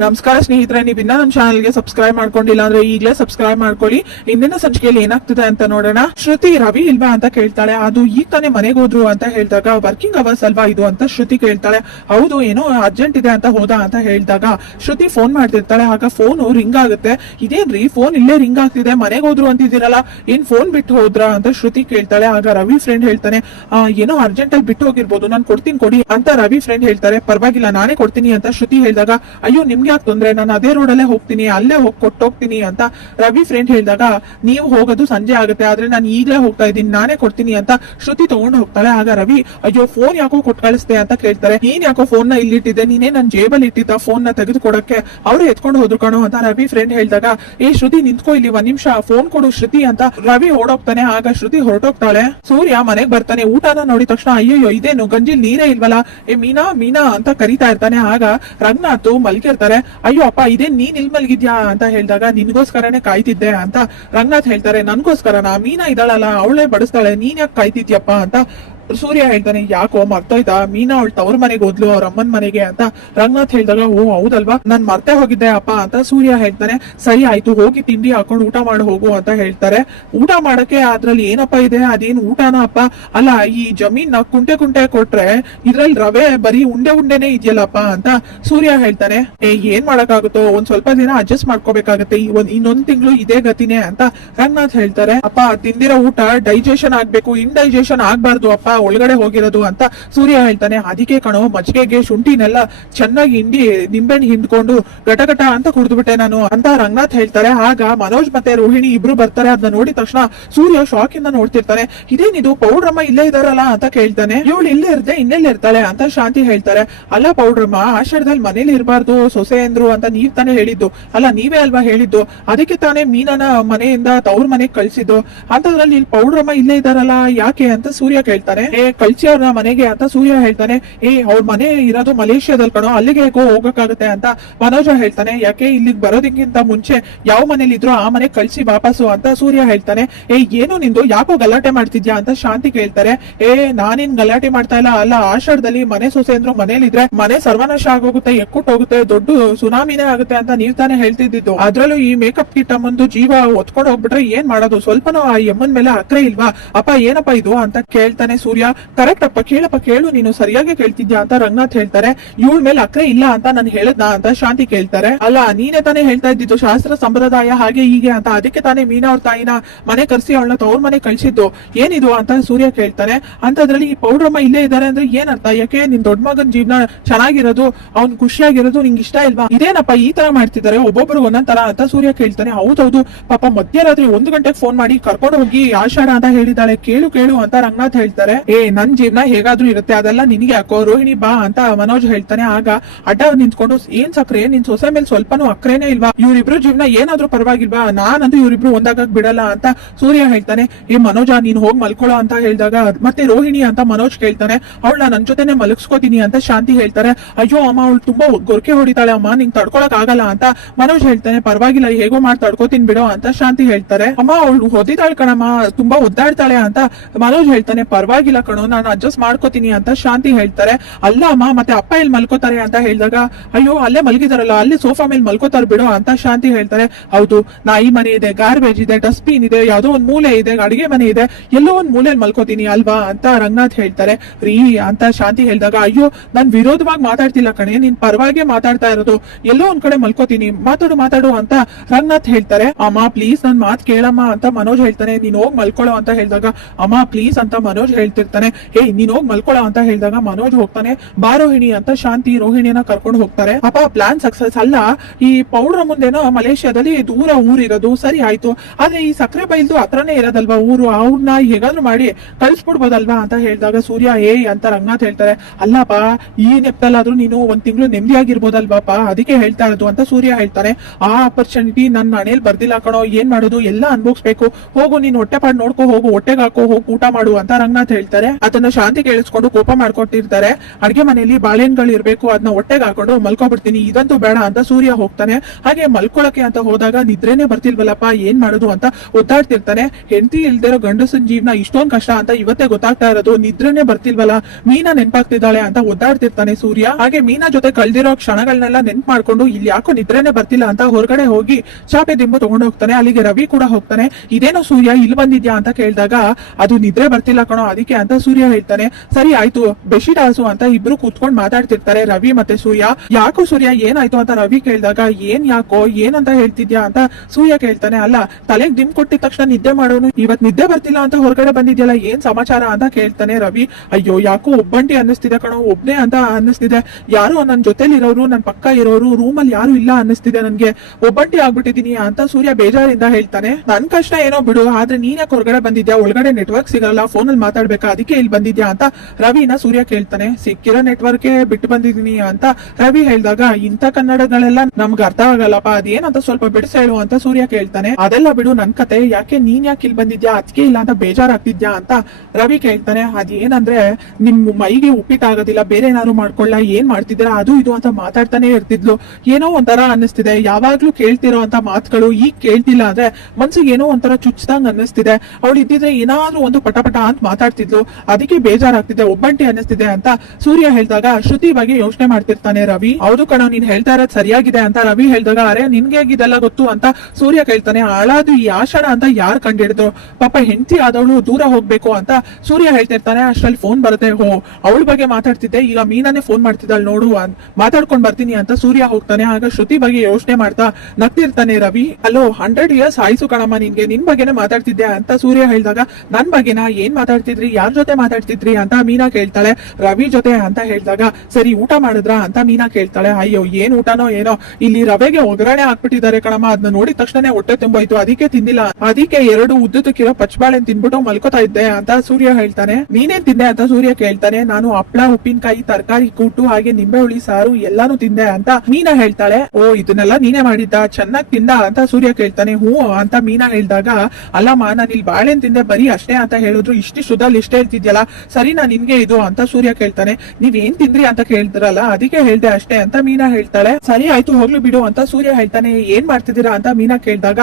ನಮಸ್ಕಾರ ಸ್ನೇಹಿತರೆ, ನೀವು ಇನ್ನ ನಮ್ಮ ಚಾನಲ್ಗೆ ಸಬ್ಸ್ಕ್ರೈಬ್ ಮಾಡ್ಕೊಂಡಿಲ್ಲ ಅಂದ್ರೆ ಈಗಲೇ ಸಬ್ಸ್ಕ್ರೈಬ್ ಮಾಡ್ಕೊಳ್ಳಿ. ಇಂದಿನ ಸಂಚಿಕೆಯಲ್ಲಿ ಏನಾಗ್ತದೆ ಅಂತ ನೋಡೋಣ. ಶ್ರುತಿ ರವಿ ಇಲ್ವಾ ಅಂತ ಕೇಳ್ತಾಳೆ. ಅದು ಈಗ ತಾನೇ ಮನೆಗೆ ಹೋದ್ರು ಅಂತ ಹೇಳಿದಾಗ ವರ್ಕಿಂಗ್ ಅವರ್ಸ್ ಅಲ್ವಾ ಇದು ಅಂತ ಶ್ರುತಿ ಕೇಳ್ತಾಳೆ. ಹೌದು, ಏನೋ ಅರ್ಜೆಂಟ್ ಇದೆ ಅಂತ ಹೋದ ಅಂತ ಹೇಳಿದಾಗ, ಶ್ರುತಿ ಫೋನ್ ಮಾಡ್ತಿರ್ತಾಳೆ. ಆಗ ಫೋನ್ ರಿಂಗ್ ಆಗುತ್ತೆ. ಇದೇನ್ರಿ ಫೋನ್ ಇಲ್ಲೇ ರಿಂಗ್ ಆಗ್ತಿದೆ, ಮನೆಗೆ ಹೋದ್ರು ಅಂತಿದ್ದೀರಲ್ಲ, ಏನ್ ಫೋನ್ ಬಿಟ್ಟು ಹೋದ್ರಾ ಅಂತ ಶ್ರುತಿ ಕೇಳ್ತಾಳೆ. ಆಗ ರವಿ ಫ್ರೆಂಡ್ ಹೇಳ್ತಾನೆ ಏನೋ ಅರ್ಜೆಂಟ್ ಅಲ್ಲಿ ಬಿಟ್ಟು ಹೋಗಿರ್ಬೋದು. ನಾನು ಕೊಡ್ತೀನಿ ಕೊಡಿ ಅಂತ ರವಿ ಫ್ರೆಂಡ್ ಹೇಳ್ತಾರೆ. ಪರವಾಗಿಲ್ಲ, ನಾನೇ ಕೊಡ್ತೀನಿ ಅಂತ ಶ್ರುತಿ ಹೇಳಿದಾಗ, ಅಯ್ಯೋ ನಿಮ್ಗೆ ಯಾಕೆ ತೊಂದ್ರೆ? ನಾನು ಅದೇ ರೋಡಲ್ಲೇ ಹೋಗ್ತೀನಿ, ಅಲ್ಲೇ ಹೋಗಿ ಕೊಟ್ಟೋಗ್ತೀನಿ ಅಂತ ರವಿ ಫ್ರೆಂಡ್ ಹೇಳಿದಾಗ, ನೀವು ಹೋಗೋದು ಸಂಜೆ ಆಗುತ್ತೆ, ಆದ್ರೆ ನಾನು ಈಗಲೇ ಹೋಗ್ತಾ ಇದ್ದೀನಿ, ನಾನೇ ಕೊಡ್ತೀನಿ ಅಂತ ಶ್ರುತಿ ತಗೊಂಡು ಹೋಗ್ತಾಳೆ. ಆಗ ರವಿ, ಅಯ್ಯೋ ಫೋನ್ ಯಾಕೋ ಕೊಟ್ಟು ಕಳಿಸ್ದೆ ಅಂತ ಕೇಳ್ತಾರೆ. ನೀನ್ ಯಾಕೋ ಫೋನ್ನ ಇಲ್ಲಿಟ್ಟಿದ್ದೆ? ನೀನೇ ನನ್ ಜೇಬಲ್ಲಿ ಇಟ್ಟಿದ್ದ ಫೋನ್ನ ತೆಗೆದುಕೊಡಕ್ಕೆ? ಅವ್ರು ಎತ್ಕೊಂಡು ಹೋದ್ರು ಕಣೋ ಅಂತ ರವಿ ಫ್ರೆಂಡ್ ಹೇಳಿದಾಗ, ಏ, ಶ್ರುತಿ, ನಿಂತ್ಕೋ ಇಲ್ಲಿ ಒಂದ್ ನಿಮಿಷ ಫೋನ್ ಕೊಡು ಶ್ರುತಿ ಅಂತ ರವಿ ಓಡೋಗ್ತಾನೆ. ಆಗ ಶ್ರುತಿ ಹೊರಟೋಗ್ತಾಳೆ. ಸೂರ್ಯ ಮನೆಗ್ ಬರ್ತಾನೆ. ಊಟನ ನೋಡಿದ ತಕ್ಷಣ, ಅಯ್ಯಯ್ಯೋ, ಇದೇನು? ಗಂಜಿಲ್ ನೀರೇ ಇಲ್ವಲ್ಲ? ಏ, ಮೀನಾ ಮೀನಾ ಅಂತ ಕರಿತಾ ಇರ್ತಾನೆ. ಆಗ ರಂಗನಾಥ್ ಮಲ್ಗಿರ್ತಾರೆ. ಅಯ್ಯೋ ಅಪ್ಪ ಇದೇ ನೀನ್ ಇಲ್ ಮಲ್ಗಿದ್ಯಾ ಅಂತ ಹೇಳಿದಾಗ, ನಿನ್ಗೋಸ್ಕರನೇ ಕಾಯ್ತಿದ್ದೆ ಅಂತ ರಂಗನಾಥ್ ಹೇಳ್ತಾರೆ, ನನ್ಗೋಸ್ಕರನಾ? ಮೀನಾ ಇದ್ದಾಳಲ್ಲ, ಅವಳೇ ಬಡಿಸ್ತಾಳೆ ನೀನ್ ಯಾಕೆ ಕಾಯ್ತಿದ್ಯಪ್ಪ? ಅಂತ ಸೂರ್ಯ ಹೇಳ್ತಾನೆ, ಯಾಕೋ ಮರ್ತೋಯ್ತಾ ಮೀನಾ ಅವಳು ತವ್ರ ಮನೆಗೆ ಹೋದ್ಲು, ಅವ್ರ ಅಮ್ಮನ್ ಮನೆಗೆ ಅಂತ ರಂಗನಾಥ್ ಹೇಳಿದಾಗ, ಓ, ಹೌದಲ್ವಾ? ನಾನ್ ಮರ್ತೆ ಹೋಗಿದ್ದೆ, ಅಪ್ಪ ಅಂತ ಸೂರ್ಯ ಹೇಳ್ತಾನೆ, ಸರಿ ಆಯ್ತು, ಹೋಗಿ ತಿಂಡಿ ಹಾಕೊಂಡು ಊಟ ಮಾಡಿ, ಹೋಗು ಅಂತ ಹೇಳ್ತಾರೆ. ಊಟ ಮಾಡಕ್ಕೆ ಅದ್ರಲ್ಲಿ ಏನಪ್ಪ ಇದೆ? ಅದೇನ್ ಊಟನ, ಅಪ್ಪ? ಅಲ್ಲ, ಈ ಜಮೀನ್ ಕುಂಟೆ ಕುಂಟೆ ಕೊಟ್ರೆ ಇದ್ರಲ್ಲಿ ರವೆ ಬರೀ ಉಂಡೆ ಉಂಡೆನೆ ಇದೆಯಲ್ಲಪ್ಪ ಅಂತ ಸೂರ್ಯ ಹೇಳ್ತಾನೆ. ಏ, ಏನ್ ಮಾಡಕ್ಕಾಗುತ್ತೋ? ಒಂದ್ ಸ್ವಲ್ಪ ದಿನ ಅಡ್ಜಸ್ಟ್ ಮಾಡ್ಕೋಬೇಕಾಗತ್ತೆ. ಈ ಒಂದ್, ಇನ್ನೊಂದ್ ತಿಂಗಳು ಇದೇ ಗತಿನೇ ಅಂತ ರಂಗನಾಥ್ ಹೇಳ್ತಾರೆ. ಅಪ್ಪ, ತಿಂದಿರೋ ಊಟ ಡೈಜೆಷನ್ ಆಗ್ಬೇಕು ಇನ್ ಡೈಜೆಷನ್ ಆಗ್ಬಾರ್ದು, ಅಪ್ಪ. ಒಳಗಡೆ ಹೋಗಿರೋದು ಅಂತ ಸೂರ್ಯ ಹೇಳ್ತಾನೆ. ಅದಕ್ಕೆ ಕಣೋ ಮಜ್ಜಿಗೆಗೆ ಶುಂಠಿನೆಲ್ಲ ಚೆನ್ನಾಗಿ ಹಿಂಡಿ, ನಿಂಬೆಹಣ್ಣು ಹಿಂದ್ಕೊಂಡು ಘಟಘಟ ಅಂತ ಕುಡಿದ್ಬಿಟ್ಟೆ ನಾನು ಅಂತ ರಂಗನಾಥ್ ಹೇಳ್ತಾರೆ. ಆಗ ಮನೋಜ್ ಮತ್ತೆ ರೋಹಿಣಿ ಇಬ್ರು ಬರ್ತಾರೆ. ಅದನ್ನ ನೋಡಿದ ತಕ್ಷಣ ಸೂರ್ಯ ಶಾಕ್ ಇಂದ ನೋಡ್ತಿರ್ತಾನೆ. ಇದೇನಿದು? ಪೌಡ್ರಮ್ಮ ಇಲ್ಲೇ ಇದಾರಲ್ಲ ಅಂತ ಕೇಳ್ತಾನೆ. ಇವಳು ಇಲ್ಲೇ ಇರ್ದೆ ಇನ್ನೆಲ್ಲ ಇರ್ತಾಳೆ ಅಂತ ಶಾಂತಿ ಹೇಳ್ತಾರೆ. ಅಲ್ಲ ಪೌಡ್ರಮ್ಮ, ಆಷಾಢದಲ್ಲಿ ಮನೇಲಿ ಇರಬಾರ್ದು, ಸೊಸೆ ಅಂದ್ರು ಅಂತ ನೀವ್ ತಾನೇ ಹೇಳಿದ್ದು. ಅಲ್ಲ ನೀವೇ ಅಲ್ವಾ ಹೇಳಿದ್ದು? ಅದಕ್ಕೆ ತಾನೇ ಮೀನನ ಮನೆಯಿಂದ ತವ್ರ ಮನೆಗೆ ಕಳ್ಸಿದ್ದು. ಅಂತದ್ರಲ್ಲಿ ಇಲ್ಲಿ ಪೌಡ್ರಮ್ಮ ಇಲ್ಲೇ ಇದಾರಲ್ಲ, ಯಾಕೆ ಅಂತ ಸೂರ್ಯ ಕೇಳ್ತಾನೆ. ಏ ಕಳ್ಸಿ ಅವ್ರನ್ನ ಮನೆಗೆ ಅಂತ ಸೂರ್ಯ ಹೇಳ್ತಾನೆ. ಏ, ಅವ್ರ ಮನೆ ಇರೋದು ಮಲೇಷ್ಯಾದಲ್ಲಿ ಕಣೋ, ಅಲ್ಲಿಗೆ ಹೇಗೋ ಹೋಗಕ್ಕಾಗತ್ತೆ ಅಂತ ಮನೋಜ ಹೇಳ್ತಾನೆ. ಯಾಕೆ ಇಲ್ಲಿಗೆ ಬರೋದಕ್ಕಿಂತ ಮುಂಚೆ ಯಾವ ಮನೇಲಿ ಇದ್ರು ಆ ಮನೆ ಕಳ್ಸಿ ವಾಪಸ್ಸು ಅಂತ ಸೂರ್ಯ ಹೇಳ್ತಾನೆ. ಏ, ಏನು ನಿಂದು? ಯಾಕೋ ಗಲಾಟೆ ಮಾಡ್ತಿದ್ಯಾ? ಅಂತ ಶಾಂತಿ ಕೇಳ್ತಾರೆ. ಏ, ನಾನಿನ್ ಗಲಾಟೆ ಮಾಡ್ತಾ ಇಲ್ಲ. ಅಲ್ಲ, ಆಷಾಢದಲ್ಲಿ ಮನೆ ಸೊಸೆ ಅಂದ್ರು ಮನೇಲಿದ್ರೆ ಮನೆ ಸರ್ವನಾಶ ಆಗೋಗುತ್ತೆ, ಎಕ್ಕುಟ್ ಹೋಗುತ್ತೆ, ದೊಡ್ಡ ಸುನಾಮಿನೇ ಆಗುತ್ತೆ ಅಂತ ನೀವ್ ತಾನೇ ಹೇಳ್ತಿದ್ದು ಅದ್ರಲ್ಲೂ ಈ ಮೇಕಪ್ ಕಿಟ್ ಮುಂದೆ ಜೀವ ಒತ್ಕೊಂಡು ಹೋಗ್ಬಿಟ್ರೆ ಏನ್ ಮಾಡೋದು? ಸ್ವಲ್ಪನೂ ಆ ಯಮ್ಮನ್ ಮೇಲೆ ಅಕ್ರೆ ಇಲ್ವಾ? ಅಪ್ಪ, ಏನಪ್ಪ ಇದು? ಅಂತ ಕೇಳ್ತಾನೆ ಸೂರ್ಯ. ಕರೆಕ್ಟ್ ಅಪ್ಪ, ಕೇಳಪ್ಪ, ಕೇಳು, ನೀನು ಸರಿಯಾಗಿ ಕೇಳ್ತಿದ್ಯಾ ಅಂತ ರಂಗನಾಥ್ ಹೇಳ್ತಾರೆ. ಇವಳ ಮೇಲೆ ಅಕ್ರೆ ಇಲ್ಲ ಅಂತ ನಾನು ಹೇಳದ್ನಾ ಅಂತ ಶಾಂತಿ ಕೇಳ್ತಾರೆ. ಅಲ್ಲ, ನೀನೇ ತಾನೇ ಹೇಳ್ತಾ ಇದ್ದಿದ್ದು ಶಾಸ್ತ್ರ ಸಂಪ್ರದಾಯ ಹಾಗೆ ಹೀಗೆ ಅಂತ. ಅದಕ್ಕೆ ತಾನೇ ಮೀನಾ ಅವ್ರ ತಾಯಿನ ಮನೆ ಕರ್ಸಿ ಅವಳನ್ನ ತವ್ರ ಮನೆ ಕಳ್ಸಿದ್ದು. ಏನಿದು ಅಂತ ಸೂರ್ಯ ಕೇಳ್ತಾನೆ. ಅಂತದ್ರಲ್ಲಿ ಈ ಪೌಡ್ರಮ್ಮ ಇಲ್ಲೇ ಇದ್ದಾರೆ ಅಂದ್ರೆ ಏನ್ ಅರ್ಥ ಯಾಕೆ ನಿನ್ ದೊಡ್ಡ ಮಗನ್ ಜೀವನ ಚೆನ್ನಾಗಿರೋದು, ಅವ್ನ್ ಖುಷಿಯಾಗಿರೋದು ನಿಂಗೆ ಇಷ್ಟ ಇಲ್ವಾ? ಇದೇನಪ್ಪ ಈ ತರ ಮಾಡ್ತಿದ್ದಾರೆ? ಒಬ್ಬೊಬ್ರು ಒಂದೊಂದ್ ತರ ಅಂತ ಸೂರ್ಯ ಕೇಳ್ತಾನೆ. ಹೌದೌದು, ಪಾಪ ಮಧ್ಯರಾತ್ರಿ ಒಂದು ಗಂಟೆಗೆ ಫೋನ್ ಮಾಡಿ ಕರ್ಕೊಂಡು ಹೋಗಿ ಆಷಾಢ ಅಂತ ಹೇಳಿದಾಳೆ ಕೇಳು ಕೇಳು ಅಂತ ರಂಗನಾಥ್ ಹೇಳ್ತಾರೆ. ಏ, ನನ್ ಜೀವನ ಹೇಗಾದ್ರೂ ಇರುತ್ತೆ, ಅದೆಲ್ಲ ನಿನಗೆ ಯಾಕೋ? ರೋಹಿಣಿ ಬಾ ಅಂತ ಮನೋಜ್ ಹೇಳ್ತಾನೆ. ಆಗ ಅಡ್ಡ ನಿಂತ್ಕೊಂಡು, ಏನ್ ಸಕ್ರೆ? ನಿನ್ ಸೊಸೆ ಮೇಲೆ ಸ್ವಲ್ಪನೂ ಅಕ್ರೇನೆ ಇಲ್ವಾ? ಇವ್ರಿಬ್ರು ಜೀವನ ಏನಾದ್ರೂ ಪರವಾಗಿಲ್ವಾ? ನಾನಂತೂ ಇವ್ರಿಬ್ರು ಒಂದಾಗ ಬಿಡಲ್ಲ ಅಂತ ಸೂರ್ಯ ಹೇಳ್ತಾನೆ. ಏ, ಮನೋಜ, ನೀನ್ ಹೋಗ್ ಮಲ್ಕೊಳ್ಳೋ ಅಂತ ಹೇಳಿದಾಗ, ಮತ್ತೆ ರೋಹಿಣಿ ಅಂತ ಮನೋಜ್ ಕೇಳ್ತಾನೆ. ಅವಳನ್ನ ನನ್ ಜೊತೆನೆ ಮಲಗಿಸ್ಕೋತೀನಿ ಅಂತ ಶಾಂತಿ ಹೇಳ್ತಾರೆ. ಅಯ್ಯೋ, ಅಮ್ಮ, ಅವಳು ತುಂಬಾ ಗೊರಕೆ ಹೊಡಿತಾಳೆ. ಅಮ್ಮ, ನಿಂಗ್ ತಡ್ಕೊಳಕ್ ಆಗಲ್ಲ ಅಂತ ಮನೋಜ್ ಹೇಳ್ತಾನೆ. ಪರವಾಗಿಲ್ಲ, ಹೇಗೋ ಮಾಡಿ ತಡ್ಕೋತೀನಿ ಬಿಡೋ ಅಂತ ಶಾಂತಿ ಹೇಳ್ತಾರೆ. ಅಮ್ಮ, ಅವಳು ಹೊದಿತಾಳ್ ಕಣಮ್ಮ. ತುಂಬಾ ಒದ್ದಾಡ್ತಾಳೆ ಅಂತ ಮನೋಜ್ ಹೇಳ್ತಾನೆ. ಪರವಾಗಿಲ್ಲ ಕಣೋ, ನಾನು ಅಡ್ಜಸ್ಟ್ ಮಾಡ್ಕೋತೀನಿ ಅಂತ ಶಾಂತಿ ಹೇಳ್ತಾರೆ. ಅಲ್ಲ ಅಮ್ಮ, ಮತ್ತೆ ಅಪ್ಪ ಎಲ್ಲಿ ಮಲ್ಕೋತಾರೆ ಅಂತ ಹೇಳಿದಾಗ, ಅಯ್ಯೋ, ಅಲ್ಲೇ ಮಲಗಿದಾರಲ್ಲ, ಅಲ್ಲಿ ಸೋಫಾ ಮೇಲೆ ಮಲ್ಕೋತಾರ ಬಿಡು ಅಂತ ಶಾಂತಿ ಹೇಳ್ತಾರೆ. ಹೌದು ನಾಯಿ ಮನೆ ಇದೆ ಗಾರ್ಬೇಜ್ ಇದೆ ಡಸ್ಟ್ಬಿನ್ ಇದೆ, ಯಾವುದೋ ಒಂದು ಮೂಲೆ ಇದೆ, ಅಡಿಗೆ ಮನೆ ಇದೆ, ಎಲ್ಲೋ ಒಂದು ಮೂಲೆಯಲ್ಲಿ ಮಲ್ಕೋತೀನಿ ಅಲ್ವಾ ಅಂತ ರಂಗನಾಥ್ ಹೇಳ್ತಾರೆ. ರೀ ಅಂತ ಶಾಂತಿ ಹೇಳಿದಾಗ, ಅಯ್ಯೋ, ನಾನ್ ವಿರೋಧವಾಗಿ ಮಾತಾಡ್ತಿಲ್ಲ ಕಣೆ, ನೀನ್ ಪರವಾಗಿ ಮಾತಾಡ್ತಾ ಇರೋದು, ಎಲ್ಲೋ ಒಂದ್ ಕಡೆ ಮಲ್ಕೋತೀನಿ, ಮಾತಾಡು ಮಾತಾಡು ಅಂತ ರಂಗನಾಥ್ ಹೇಳ್ತಾರೆ. ಅಮ್ಮ ಪ್ಲೀಸ್ ನನ್ ಮಾತ್ ಕೇಳಮ್ಮ ಅಂತ ಮನೋಜ್ ಹೇಳ್ತಾನೆ, ನೀನ್ ಹೋಗಿ ಮಲ್ಕೊಳ್ಳೋ ಅಂತ ಹೇಳಿದಾಗ, ಅಮ್ಮ ಪ್ಲೀಸ್ ಅಂತ ಮನೋಜ್ ಹೇಳ್ತಿರ್ತಾನೆ ಹೇ ನೀನ್ ಹೋಗ್ ಮಲ್ಕೊಳ ಅಂತ ಹೇಳಿದಾಗ ಮನೋಜ್ ಹೋಗ್ತಾನೆ ಬಾ ರೋಹಿಣಿ ಅಂತ ಶಾಂತಿ ರೋಹಿಣಿಯನ್ನ ಕರ್ಕೊಂಡು ಹೋಗ್ತಾರೆ. ಅಪ್ಪ ಪ್ಲಾನ್ ಸಕ್ಸಸ್ ಅಲ್ಲ. ಈ ಪೌಡರ್ ಮುಂದೆನೋ ಮಲೇಷ್ಯಾದಲ್ಲಿ ದೂರ ಊರಿರೋದು, ಸರಿ ಆಯ್ತು. ಆದ್ರೆ ಈ ಸಕ್ಕರೆ ಬೈಲ್ದು ಹತ್ರನೇ ಇರೋದಲ್ವಾ ಊರು? ಅವ್ರನ್ನ ಹೇಗಾದ್ರು ಮಾಡಿ ಕಳ್ಸ್ಬಿಡ್ಬೋದಲ್ವಾ ಅಂತ ಹೇಳಿದಾಗ ಸೂರ್ಯ ಏ ಅಂತ ರಂಗನಾಥ್ ಹೇಳ್ತಾರೆ. ಅಲ್ಲಪ್ಪ, ಈ ನೆಪ್ತಲ್ಲಾದ್ರೂ ನೀನು ಒಂದ್ ತಿಂಗಳು ನೆಮ್ಮದಿ ಆಗಿರ್ಬೋದಲ್ವಾಪ ಅದಕ್ಕೆ ಹೇಳ್ತಾ ಇರೋದು ಅಂತ ಸೂರ್ಯ ಹೇಳ್ತಾರೆ ಆ ಅಪರ್ಚುನಿಟಿ ನನ್ನ ಮನೇಲಿ ಬರ್ದಿಲ್ಲ ಕಣೋ. ಏನ್ ಮಾಡೋದು? ಎಲ್ಲ ಅನ್ಭೋಗ್ಸ್ಬೇಕು ಹೋಗು, ನೀನ್ ಹೊಟ್ಟೆ ಪಾಡ್ ನೋಡ್ಕೋ, ಹೋಗು ಹೊಟ್ಟೆಗಾಕೋ ಹೋಗು, ಊಟ ಮಾಡು ಅಂತ ರಂಗನಾಥ್ ಹೇಳ್ತಾರೆ ಹೇಳ್ತಾರೆ ಅದನ್ನ ಶಾಂತಿ ಕೇಳಿಸ್ಕೊಂಡು ಕೋಪ ಮಾಡ್ಕೊಟ್ಟಿರ್ತಾರೆ. ಅಡ್ಗೆ ಮನೆಯಲ್ಲಿ ಬಾಳೆಹಣ್ಣುಗಳು ಇರ್ಬೇಕು ಅದನ್ನ ಹೊಟ್ಟೆಗೆ ಹಾಕೊಂಡು ಮಲ್ಕೊಬಿಡ್ತೀನಿ. ಇದಂತೂ ಬೇಡ ಅಂತ ಸೂರ್ಯ ಹೋಗ್ತಾನೆ. ಹಾಗೆ ಮಲ್ಕೊಳಕ್ಕೆ ಅಂತ ಹೋದಾಗ ನಿದ್ರೆನೆ ಬರ್ತಿಲ್ವಲ್ಲಪ್ಪ, ಏನ್ ಮಾಡೋದು ಅಂತ ಒದ್ದಾಡ್ತಿರ್ತಾನೆ. ಹೆಂಡತಿ ಇಲ್ದಿರೋ ಗಂಡಸನ್ ಜೀವನ ಇಷ್ಟೊಂದ್ ಕಷ್ಟ ಅಂತ ಇವತ್ತೇ ಗೊತ್ತಾಗ್ತಾ ಇರೋದು. ನಿದ್ರೆನೆ ಬರ್ತಿಲ್ವಲ್ಲ, ಮೀನಾ ನೆನ್ಪಾಗ್ತಿದ್ದಾಳೆ ಅಂತ ಒದ್ದಾಡ್ತಿರ್ತಾನೆ ಸೂರ್ಯ. ಹಾಗೆ ಮೀನಾ ಜೊತೆ ಕಳ್ದಿರೋ ಕ್ಷಣಗಳನ್ನೆಲ್ಲ ನೆನ್ಪ್ ಮಾಡ್ಕೊಂಡು ಇಲ್ಲಿ ಯಾಕೋ ನಿದ್ರೆನೆ ಬರ್ತಿಲ್ಲ ಅಂತ ಹೊರಗಡೆ ಹೋಗಿ ಚಾಪೆ ದಿಂಬು ತಗೊಂಡು ಹೋಗ್ತಾನೆ. ಅಲ್ಲಿಗೆ ರವಿ ಕೂಡ ಹೋಗ್ತಾನೆ. ಇದೇನೋ ಸೂರ್ಯ ಇಲ್ಲಿ ಬಂದಿದ್ಯಾ ಅಂತ ಕೇಳಿದಾಗ, ಅದು ನಿದ್ರೆ ಬರ್ತಿಲ್ಲ ಕಣೋ, ಅದಕ್ಕೆ ಅಂತ ಸೂರ್ಯ ಹೇಳ್ತಾನೆ, ಸರಿ ಆಯ್ತು, ಬೆಡ್ಶೀಟ್ ಹಾಸು ಅಂತ ಇಬ್ರು ಕೂತ್ಕೊಂಡ್ ಮಾತಾಡ್ತಿರ್ತಾರೆ ರವಿ ಮತ್ತೆ ಸೂರ್ಯ. ಯಾಕೋ ಸೂರ್ಯ, ಏನಾಯ್ತು ಅಂತ ರವಿ ಕೇಳಿದಾಗ, ಏನ್ ಯಾಕೋ, ಏನಂತ ಹೇಳ್ತಿದ್ಯಾ ಅಂತ ಸೂರ್ಯ ಕೇಳ್ತಾನೆ, ಅಲ್ಲ, ತಲೆಗ್ ದಿಮ್ ಕೊಟ್ಟಿದ ತಕ್ಷಣ ನಿದ್ದೆ ಮಾಡೋನು, ಇವತ್ ನಿದ್ದೆ ಬರ್ತಿಲ್ಲ ಅಂತ ಹೊರಗಡೆ ಬಂದಿದ್ಯಲ್ಲ, ಏನ್ ಸಮಾಚಾರ ಅಂತ ಕೇಳ್ತಾನೆ ರವಿ. ಅಯ್ಯೋ, ಯಾಕೋ ಒಬ್ಬಂಟಿ ಅನ್ನಿಸ್ತಿದೆ ಕಣೋ, ಒಬ್ನೇ ಅಂತ ಅನ್ನಿಸ್ತಿದೆ. ಯಾರು ನನ್ ಜೊತೆಲಿ ಇರೋರು ನನ್ ಪಕ್ಕ ಇರೋರು, ರೂಮಲ್ಲಿ ಯಾರು ಇಲ್ಲ ಅನ್ನಿಸ್ತಿದೆ ನನ್ಗೆ. ಒಬ್ಬಂಟಿ ಆಗ್ಬಿಟ್ಟಿದೀನಿ ಅಂತ ಸೂರ್ಯ ಬೇಜಾರಿಂದ ಹೇಳ್ತಾನೆ. ನನ್ ಕಷ್ಟ ಏನೋ ಬಿಡು, ಆದ್ರೆ ನೀನ್ ಯಾಕೆ ಹೊರಗಡೆ ಬಂದಿದ್ಯಾ? ಒಳಗಡೆ ನೆಟ್ವರ್ಕ್ ಸಿಗಲ್ಲ, ಫೋನಲ್ಲಿ ಮಾತಾಡ್ಬೇಕಾ ಅದಕ್ಕೆ ಇಲ್ಲಿ ಬಂದಿದ್ಯಾ ಅಂತ ರವಿನ ಸೂರ್ಯ ಕೇಳ್ತಾನೆ. ಸಿಕ್ಕಿರೋ ನೆಟ್ವರ್ಕ್ ಬಿಟ್ಟು ಬಂದಿದ್ದೀನಿ ಅಂತ ರವಿ ಹೇಳ್ದಾಗ, ಇಂಥ ಕನ್ನಡಗಳೆಲ್ಲ ನಮ್ಗೆ ಅರ್ಥ ಆಗಲ್ಲಪ್ಪ ಅದೇನಂತ ಸ್ವಲ್ಪ ಬಿಡಿಸ ಹೇಳು ಅಂತ ಸೂರ್ಯ ಕೇಳ್ತಾನೆ. ಅದೆಲ್ಲ ಬಿಡು, ನನ್ ಕತೆ, ಯಾಕೆ ನೀನ್ ಯಾಕೆ ಇಲ್ಲಿ ಬಂದಿದ್ಯಾ ಅದಕ್ಕೆ ಇಲ್ಲ ಅಂತ ಬೇಜಾರಾಗ್ತಿದ್ಯಾ ಅಂತ ರವಿ ಕೇಳ್ತಾನೆ. ಅದೇನಂದ್ರೆ, ನಿಮ್ ಮೈಗೆ ಉಪ್ಪಿಟ್ಟಾಗೋದಿಲ್ಲ ಬೇರೆ ಏನಾದ್ರು ಮಾಡ್ಕೊಳ್ಳ, ಏನ್ ಮಾಡ್ತಿದ್ದೀರಾ, ಅದು ಇದು ಅಂತ ಮಾತಾಡ್ತಾನೆ ಇರ್ತಿದ್ಲು. ಏನೋ ಒಂಥರ ಅನ್ನಿಸ್ತಿದೆ. ಯಾವಾಗ್ಲೂ ಕೇಳ್ತಿರೋ ಅಂತ ಮಾತುಗಳು ಈಗ ಕೇಳ್ತಿಲ್ಲ ಅಂದ್ರೆ ಮನ್ಸಿಗೆ ಏನೋ ಒಂಥರ ಚುಚ್ಚದಂಗ್ ಅನ್ನಿಸ್ತಿದೆ. ಅವಳು ಇದ್ದಿದ್ರೆ ಏನಾದ್ರೂ ಒಂದು ಪಟಪಟ ಅಂತ ಮಾತಾಡ್ತಿದ್ಲು. ಅದಕ್ಕೆ ಬೇಜಾರಾಗ್ತಿದೆ, ಒಬ್ಬಂಟಿ ಅನ್ನಿಸ್ತಿದೆ ಅಂತ ಸೂರ್ಯ ಹೇಳಿದಾಗ ಶ್ರುತಿ ಬಗ್ಗೆ ಯೋಚನೆ ಮಾಡ್ತಿರ್ತಾನೆ ರವಿ. ಹೌದು ಕಣ, ನೀನ್ ಹೇಳ್ತಾ ಇರೋದು ಸರಿಯಾಗಿದೆ ಅಂತ ರವಿ ಹೇಳಿದಾಗ, ಅರೆ, ನಿನ್ಗೆ ಇದೆಲ್ಲ ಗೊತ್ತು? ಅಂತ ಸೂರ್ಯ ಕೇಳ್ತಾನೆ. ಹಾಳಾದ್ರು ಈ ಆಷಾಢ ಅಂತ ಯಾರು ಕಂಡಿಡಿದ್ರು ಪಾಪ ಹೆಂಡತಿ ಆದವಳು ದೂರ ಹೋಗ್ಬೇಕು ಅಂತ ಸೂರ್ಯ ಹೇಳ್ತಿರ್ತಾನೆ. ಅಷ್ಟ್ರಲ್ಲಿ ಫೋನ್ ಬರುತ್ತೆ. ಹೋ, ಅವಳ ಬಗ್ಗೆ ಮಾತಾಡ್ತಿದ್ದೆ. ಈಗ ಮೀನಾನೇ ಫೋನ್ ಮಾಡ್ತಿದ್ದಾಳೆ ನೋಡು ಅಂತ ಮಾತಾಡ್ಕೊಂಡ್ ಬರ್ತೀನಿ ಅಂತ ಸೂರ್ಯ ಹೋಗ್ತಾನೆ. ಆಗ ಶ್ರುತಿ ಬಗ್ಗೆ ಯೋಚನೆ ಮಾಡ್ತಾ ನಗ್ತಿರ್ತಾನೆ ರವಿ. ಅಲೋ ಹಂಡ್ರೆಡ್ ಇಯರ್ಸ್ ಆಯ್ಸು ಕಣಮ್ಮ, ನಿನ್ಗೆ. ನಿನ್ ಬಗ್ಗೆನೇ ಮಾತಾಡ್ತಿದ್ದೆ ಅಂತ ಸೂರ್ಯ ಹೇಳಿದಾಗ, ನನ್ ಬಗ್ಗೆನಾ? ಏನ್ ಮಾತಾಡ್ತಿದ್ರಿ? ಯಾರ್ ಜೊತೆ ಮಾತಾಡ್ತಿದ್ರಿ ಅಂತ ಮೀನಾ ಕೇಳ್ತಾಳೆ. ರವಿ ಜೊತೆ ಅಂತ ಹೇಳಿದಾಗ, ಸರಿ, ಊಟ ಮಾಡಿದ್ರ? ಅಂತ ಮೀನಾ ಕೇಳ್ತಾಳೆ. ಅಯ್ಯೋ, ಏನ್ ಊಟನೋ ಏನೋ? ಇಲ್ಲಿ ರವೆಗೆ ಒಗ್ಗರಣೆ ಹಾಕ್ಬಿಟ್ಟಿದ್ದಾರೆ ಕಣಮ್ಮ. ಅದನ್ನ ನೋಡಿದ ತಕ್ಷಣ ಹೊಟ್ಟೆ ತುಂಬೋಯ್ತು. ಅದಕ್ಕೆ ತಿಂದಿಲ್ಲ. ಅದಕ್ಕೆ ಎರಡು ಉದ್ದುದಕ್ಕಿರೋ ಪಚ್ಚಬಾಳೆನ್ ತಿನ್ಬಿಟ್ಟು ಮಲ್ಕೋತಾ ಇದ್ದೆ, ಅಂತ ಸೂರ್ಯ ಹೇಳ್ತಾನೆ. ನೀನೇನ್ ತಿಂದೆ? ಅಂತ ಸೂರ್ಯ ಕೇಳ್ತಾನೆ. ನಾನು ಹಪ್ಳ, ಉಪ್ಪಿನಕಾಯಿ, ತರಕಾರಿ, ಕೂಟು, ಹಾಗೆ ನಿಂಬೆ ಹುಳಿ ಸಾರು ಎಲ್ಲಾನು ತಿಂದೆ, ಅಂತ ಮೀನಾ ಹೇಳ್ತಾಳೆ. ಓ, ಇದನ್ನೆಲ್ಲ ನೀನೇ ಮಾಡಿದ್ದ? ಚೆನ್ನಾಗ್ ತಿಂದ? ಅಂತ ಸೂರ್ಯ ಕೇಳ್ತಾನೆ. ಹ್ಞೂ, ಅಂತ ಮೀನಾ ಹೇಳಿದಾಗ, ಅಲ್ಲಮ್ಮ, ನಾನು ಇಲ್ಲಿ ಬಾಳೆನ್ ತಿಂದೆ, ಬರೀ ಅಷ್ಟೇ ಅಂತ ಹೇಳಿದ್ರು. ಇಷ್ಟಿಷ್ಟುದಲ್ಲಿ ಇಷ್ಟೇ ಹೇಳ್ತಿದ್ಯಲ್ಲ? ಸರಿನಾ ನಿನ್ಗೆ ಇದು ಅಂತ ಸೂರ್ಯ ಕೇಳ್ತಾನೆ. ನೀವ್ ಏನ್ ತಿಂದ್ರಿ ಅಂತ ಕೇಳ್ತಿರಲ್ಲ ಅದಕ್ಕೆ ಹೇಳ್ದೆ ಅಷ್ಟೇ ಅಂತ ಮೀನಾ ಹೇಳ್ತಾಳೆ. ಸರಿ, ಆಯ್ತು, ಹೋಗ್ಲು ಬಿಡು ಅಂತ ಸೂರ್ಯ ಹೇಳ್ತಾನೆ. ಏನ್ ಮಾಡ್ತಿದ್ದೀರಾ ಅಂತ ಮೀನಾ ಕೇಳಿದಾಗ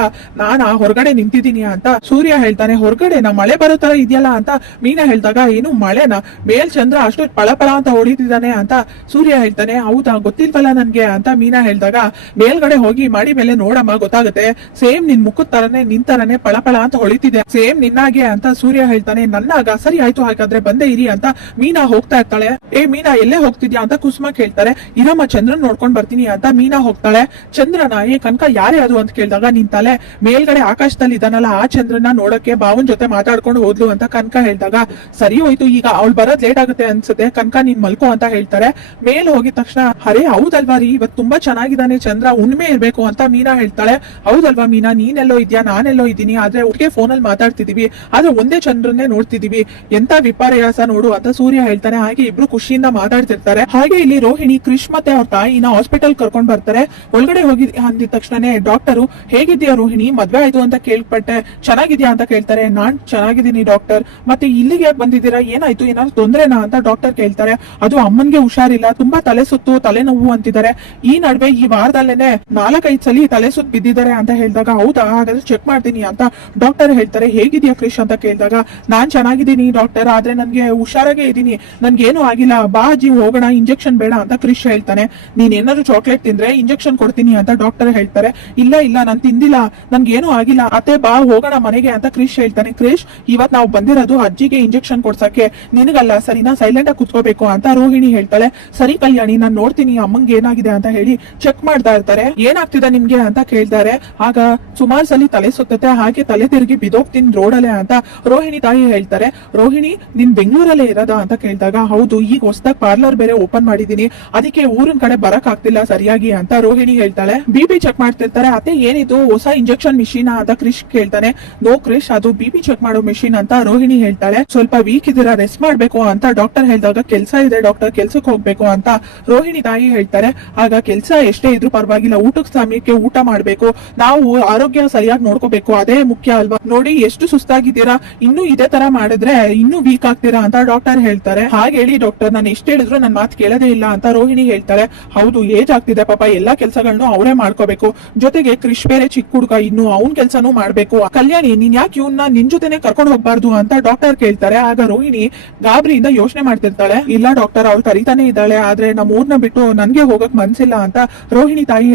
ಆ ಹೊರಗಡೆ ನಿಂತಿದ್ದೀನಿ ಅಂತ ಸೂರ್ಯ ಹೇಳ್ತಾನೆ. ಹೊರಗಡೆ, ನಾ ಮಳೆ ಬರೋ ತರ ಇದೆಯಲ್ಲ ಅಂತ ಮೀನಾ ಹೇಳ್ದಾಗ, ಏನು ಮಳೆನ? ಮೇಲ್ ಚಂದ್ರ ಅಷ್ಟು ಪಳಪಳ ಅಂತ ಹೊಡಿತಿದ್ದಾನೆ ಅಂತ ಸೂರ್ಯ ಹೇಳ್ತಾನೆ. ಹೌದಾ? ಗೊತ್ತಿಲ್ವಲ್ಲ ನನ್ಗೆ ಅಂತ ಮೀನಾ ಹೇಳ್ದಾಗ, ಮೇಲ್ಗಡೆ ಹೋಗಿ ಮಾಡಿ ಮೇಲೆ ನೋಡಮ್ಮ, ಗೊತ್ತಾಗುತ್ತೆ. ಸೇಮ್ ನಿನ್ ಮುಖದ ತರನೇ, ನಿನ್ ತರನೇ ಪಳಪಳ ಅಂತ ಹೊಳಿತಿದೆ. ಸೇಮ್ ನಿನ್ನಾಗೆ ಅಂತ ಸೂರ್ಯ ಹೇಳ್ತಾನೆ. ನನ್ನಾಗ, ಸರಿ ಆಯ್ತು, ಹಾಗಾದ್ರೆ ಬಂದೇ ಇರಿ ಅಂತ ಮೀನಾ ಹೋಗ್ತಾ ಇರ್ತಾಳೆ. ಏ, ಮೀನಾ, ಎಲ್ಲೇ ಹೋಗ್ತಿದ್ಯಾ ಅಂತ ಕುಸುಮ ಕೇಳ್ತಾರೆ. ಇರಮ್ಮ, ಚಂದ್ರನ್ ನೋಡ್ಕೊಂಡ್ ಬರ್ತೀನಿ ಅಂತ ಮೀನಾ ಹೋಗ್ತಾಳೆ. ಚಂದ್ರನ, ಏ, ಕನಕ, ಯಾರೇ ಅದು ಅಂತ ಕೇಳಿದಾಗ ನಿಂತಾಳೆ ಮೇಲ್ಗಡೆ ಆಕಾಶದಲ್ಲಿ ಇದ್ದಾನಲ್ಲ, ಆ ಚಂದ್ರನ ನೋಡಕ್ಕೆ ಬಾವನ್ ಜೊತೆ ಮಾತಾಡ್ಕೊಂಡು ಹೋದ್ಲು ಅಂತ ಕನಕ ಹೇಳಿದಾಗ, ಸರಿ ಹೋಯ್ತು, ಈಗ ಅವಳು ಬರೋದ್ ಲೇಟ್ ಆಗುತ್ತೆ ಅನ್ಸುತ್ತೆ. ಕನಕ ನೀನ್ ಮಲ್ಕೋ ಅಂತ ಹೇಳ್ತಾರೆ. ಮೇಲ್ ಹೋಗಿದ ತಕ್ಷಣ, ಅರೆ, ಹೌದಲ್ವಾ ರೀ, ಇವತ್ ತುಂಬಾ ಚೆನ್ನಾಗಿದ್ದಾನೆ ಚಂದ್ರ, ಉಣ್ಮೆ ಇರ್ಬೇಕು ಅಂತ ಮೀನಾ ಹೇಳ್ತಾಳೆ. ಹೌದಲ್ವಾ ಮೀನಾ, ನೀನೆಲ್ಲೋ ಇದ್ಯಾ? ನಾನೆಲ್ಲೋ ಇದ್ದೀನಿ. ಆದ್ರೆ ಒಟ್ಟಿಗೆ ಅಲ್ಲಿ ಮಾತಾಡ್ತಿದೀವಿ. ಆದ್ರೆ ಒಂದೇ ಚಂದ್ರನ್ನೇ ನೋಡ್ತಿದೀವಿ. ಎಂತ ವಿಪರ್ಯಾಸ ನೋಡು ಅಂತ ಸೂರ್ಯ ಹೇಳ್ತಾನೆ. ಹಾಗೆ ಇಬ್ರು ಖುಷಿಯಿಂದ ಮಾತಾಡ್ತಿರ್ತಾರೆ. ಹಾಗೆ ಇಲ್ಲಿ ರೋಹಿಣಿ ಕ್ರಿಶ್ ಮತ್ತೆ ಅವ್ರ ತಾಯಿನ ಹಾಸ್ಪಿಟಲ್ ಕರ್ಕೊಂಡ್ ಬರ್ತಾರೆ. ಒಳಗಡೆ ಹೋಗಿ ಅಂದಿದ ತಕ್ಷಣನೇ ಡಾಕ್ಟರು ಹೇಗಿದ್ಯಾ ರೋಹಿಣಿ? ಮದ್ವೆ ಆಯ್ತು ಅಂತ ಕೇಳ್ಪಟ್ಟೆ. ಚೆನ್ನಾಗಿದ್ಯಾ ಅಂತ ಕೇಳ್ತಾರೆ. ನಾನ್ ಚೆನ್ನಾಗಿದ್ದೀನಿ ಡಾಕ್ಟರ್ ಮತ್ತೆ ಇಲ್ಲಿಗೆ ಯಾಕೆ ಬಂದಿದ್ದೀರಾ? ಏನಾಯ್ತು? ಏನಾದ್ರು ತೊಂದ್ರೆನಾ? ಅಂತ ಡಾಕ್ಟರ್ ಕೇಳ್ತಾರೆ. ಅದು ಅಮ್ಮನ್ಗೆ ಹುಷಾರಿಲ್ಲ. ತುಂಬಾ ತಲೆ ಸುತ್ತು ತಲೆನೋವು ಅಂತಿದ್ದಾರೆ. ಈ ನಡುವೆ ಈ ವಾರದಲ್ಲೇನೆ ನಾಲ್ಕೈದು ಸಲ ತಲೆ ಸುತ್ತು ಬಿದ್ದಿದ್ದಾರೆ ಅಂತ ಹೇಳಿದಾಗ, ಹೌದಾ? ಹಾಗಾದ್ರೆ ಚೆಕ್ ಮಾಡ್ತೀನಿ ಅಂತ ಡಾಕ್ಟರ್ ಹೇಳ್ತಾರೆ. ಹೇಗಿದ್ಯಾ ಕ್ರಿಶ್ ಅಂತ ಕೇಳಿದಾಗ, ನಾನ್ ಚೆನ್ನಾಗಿದ್ದೀನಿ ಡಾಕ್ಟರ್ ಆದ್ರೆ ನನ್ಗೆ ಹುಷಾರಾಗೆ ಇದ್ದೀನಿ. ನನ್ಗೇನು ಆಗಿಲ್ಲ. ಬಾ ಅಜ್ಜಿ ಹೋಗೋಣ. ಇಂಜೆಕ್ಷನ್ ಬೇಡ ಅಂತ ಕ್ರಿಶ್ ಹೇಳ್ತಾನೆ. ನೀನ್ ಏನಾದ್ರು ಚಾಕ್ಲೇಟ್ ತಿಂದ್ರೆ ಇಂಜೆಕ್ಷನ್ ಕೊಡ್ತೀನಿ ಅಂತ ಡಾಕ್ಟರ್ ಹೇಳ್ತಾರೆ. ಇಲ್ಲ ಇಲ್ಲ, ನಾನ್ ತಿಂದಿಲ್ಲ. ನನ್ಗೇನು ಆಗಿಲ್ಲ. ಅತ್ತೆ, ಬಾ, ಹೋಗೋಣ ಮನೆಗೆ ಅಂತ ಕ್ರಿಶ್ ಹೇಳ್ತಾನೆ. ಕ್ರಿಶ್ ಇವತ್ ನಾವು ಬಂದಿರೋದು ಅಜ್ಜಿಗೆ ಇಂಜೆಕ್ಷನ್ ಕೊಡ್ಸಕ್ಕೆ. ನಿನಗಲ್ಲ, ಸರಿನಾ? ಸೈಲೆಂಟ್ ಆಗಿ ಕುತ್ಕೋಬೇಕು ಅಂತ ರೋಹಿಣಿ ಹೇಳ್ತಾಳೆ. ಸರಿ ಕಲ್ಯಾಣಿ, ನಾನ್ ನೋಡ್ತೀನಿ. ಅಮ್ಮಂಗೆ ಏನಾಗಿದೆ ಅಂತ ಹೇಳಿ ಚೆಕ್ ಮಾಡ್ತಾ ಇರ್ತಾರೆ. ಏನಾಗ್ತಿದೆ ನಿಮ್ಗೆ ಅಂತ ಕೇಳ್ತಾರೆ. ಆಗ ಸುಮಾರು ಸಲ ತಲೆ ಸುತ್ತತೆ ಹಾಗೆ ತಲೆ ತಿರುಗಿ ಬಿದೋಗ್ತೀನಿ ರೋಡಲ್ಲೇ ಅಂತ ರೋಹಿಣಿ ತಾಯಿ ಹೇಳ್ತಾರೆ. ರೋಹಿಣಿ ನಿನ್ ಬೆಂಗಳೂರಲ್ಲೇ ಇರೋದಾ ಅಂತ ಕೇಳಿದಾಗ, ಹೌದು, ಈಗ ಹೊಸದಾಗಿ ಪಾರ್ಲರ್ ಬೇರೆ ಓಪನ್ ಮಾಡಿದೀನಿ. ಅದಕ್ಕೆ ಊರಿನ ಕಡೆ ಬರಕ್ ಆಗ್ತಿಲ್ಲ ಸರಿಯಾಗಿ ಅಂತ ರೋಹಿಣಿ ಹೇಳ್ತಾಳೆ. ಬಿ ಪಿ ಚೆಕ್ ಮಾಡ್ತಿರ್ತಾರೆ. ಅತ್ತೆ, ಏನಿದು? ಹೊಸ ಇಂಜೆಕ್ಷನ್ ಮಿಷಿನ್ ಅಂತ ಕ್ರಿಶ್ ಕೇಳ್ತಾನೆ. ನೋ ಕ್ರಿಶ್, ಅದು ಬಿ ಪಿ ಚೆಕ್ ಮಾಡೋ ಮಿಷಿನ್ ಅಂತ ರೋಹಿಣಿ ಹೇಳ್ತಾಳೆ. ಸ್ವಲ್ಪ ವೀಕ್ ಇದೀರಾ ರೆಸ್ಟ್ ಮಾಡ್ಬೇಕು ಅಂತ ಡಾಕ್ಟರ್ ಹೇಳಿದಾಗ, ಕೆಲಸ ಇದೆ ಡಾಕ್ಟರ್ ಕೆಲ್ಸಕ್ಕೆ ಹೋಗ್ಬೇಕು ಅಂತ ರೋಹಿಣಿ ತಾಯಿ ಹೇಳ್ತಾರೆ. ಆಗ ಕೆಲಸ ಎಷ್ಟೇ ಇದ್ರೂ ಪರವಾಗಿಲ್ಲ ಊಟಕ್ಕೆ ಸಮಯಕ್ಕೆ ಊಟ ಮಾಡ್ಬೇಕು. ನಾವು ಆರೋಗ್ಯ ಸರಿಯಾಗಿ ನೋಡ್ಕೋಬೇಕು. ಅದೇ ಮುಖ್ಯ ಅಲ್ವಾ? ನೋಡಿ, ಎಷ್ಟು ಸುಸ್ತಾಗಿದ್ದೀರಾ? ಇನ್ನು ಇದೇ ತರ ಮಾಡಿದ್ರೆ ಇನ್ನೂ ವೀಕ್ ಆಗ್ತೀರಾ ಅಂತ ಡಾಕ್ಟರ್ ಹೇಳ್ತಾರೆ. ಹಾಗೆ ಹೇಳಿ ಡಾಕ್ಟರ್ ನಾನು ಎಷ್ಟು ಹೇಳಿದ್ರು ನನ್ನ ಮಾತು ಕೇಳದೇ ಇಲ್ಲ ಅಂತ ರೋಹಿಣಿ ಹೇಳ್ತಾರೆ. ಹೌದು ಏಜ್ ಆಗ್ತಿದೆ ಪಾಪ, ಎಲ್ಲಾ ಕೆಲಸಗಳನ್ನು ಅವರೇ ಮಾಡ್ಕೋಬೇಕು. ಜೊತೆಗೆ ಕ್ರಿಶ್ ಬೇರೆ ಚಿಕ್ಕ ಹುಡುಗ ಇನ್ನು ಅವ್ನ್ ಕೆಲಸನೂ ಮಾಡ್ಬೇಕು. ಕಲ್ಯಾಣಿ, ನೀನ್ ಯಾಕೆ ಇವ್ನ ನಿನ್ ಜೊತೆನೆ ಕರ್ಕೊಂಡು ಹೋಗ್ಬಾರ್ದು ಅಂತ ಡಾಕ್ಟರ್ ಕೇಳ್ತಾರೆ. ಆಗ ರೋಹಿಣಿ ಗಾಬರಿಯಿಂದ ಯೋಚನೆ ಮಾಡ್ತಿರ್ತಾಳೆ. ಇಲ್ಲ ಡಾಕ್ಟರ್ ಅವ್ಳು ಕರಿತಾನೆ ಇದ್ದಾಳೆ, ಆದ್ರೆ ನಮ್ಮ ಊರ್ನ ಬಿಟ್ಟು ನನ್ಗೆ ಹೋಗಕ್ ಮನ್ಸಿಲ್ಲ ಅಂತ ರೋಹಿಣಿ ತಾಯಿ